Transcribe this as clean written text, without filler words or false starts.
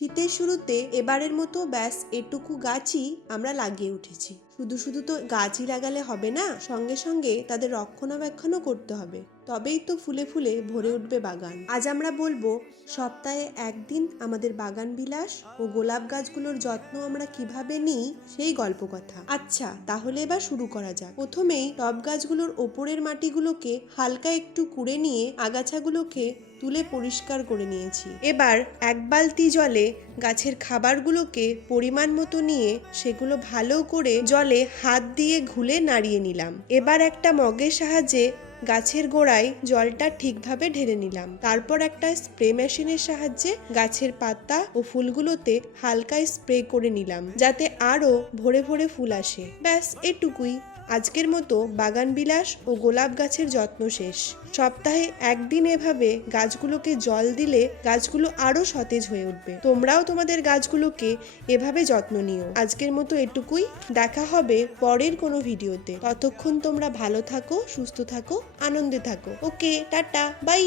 শীতের শুরুতে এবারের মতো ব্যাস এটুকু গাছই আমরা লাগিয়ে উঠেছি। শুধু শুধু তো গাছই লাগালে হবে না, সঙ্গে সঙ্গে তাদের রক্ষণাবেক্ষণও করতে হবে, তবেই তো ফুলে ফুলে ভরে উঠবে বাগান। আজ আমরা বলবো সপ্তাহে একদিন আমাদের বাগান বিলাস ও গোলাপ গাছগুলোর যত্ন আমরা কিভাবে নিই সেই গল্প কথা। আচ্ছা, তাহলে এবার শুরু করা যাক। প্রথমেই টব গাছগুলোর ওপরের মাটিগুলোকে হালকা একটু কুড়ে নিয়ে আগাছাগুলোকে তুলে পরিষ্কার করে নিয়েছি। এবার এক বালতি জলে গাছের খাবারগুলোকে পরিমাণ মতো নিয়ে সেগুলো ভালো করে জলে হাত দিয়ে ঘুলে নাড়িয়ে নিলাম। এবার একটা মগের সাহায্যে গাছের গোড়ায় জলটা ঠিকভাবে ঢেলে নিলাম। তারপর একটা স্প্রে মেশিনের সাহায্যে গাছের পাতা ও ফুলগুলোতে হালকা স্প্রে করে নিলাম, যাতে আরো ভরে ভরে ফুল আসে। ব্যাস এটুকুই। আজকের মতো বাগান বিলাস ও গোলাপ গাছের যত্ন শেষ। সপ্তাহে একদিন এভাবে গাছগুলোকে জল দিলে গাছগুলো আরো সতেজ হয়ে উঠবে। তোমরাও তোমাদের গাছগুলোকে এভাবে যত্ন নিও। আজকের মতো এটুকুই। দেখা হবে পরের কোনো ভিডিওতে। ততক্ষণ তোমরা ভালো থাকো, সুস্থ থাকো, আনন্দে থাকো। ওকে, টাটা, বাই।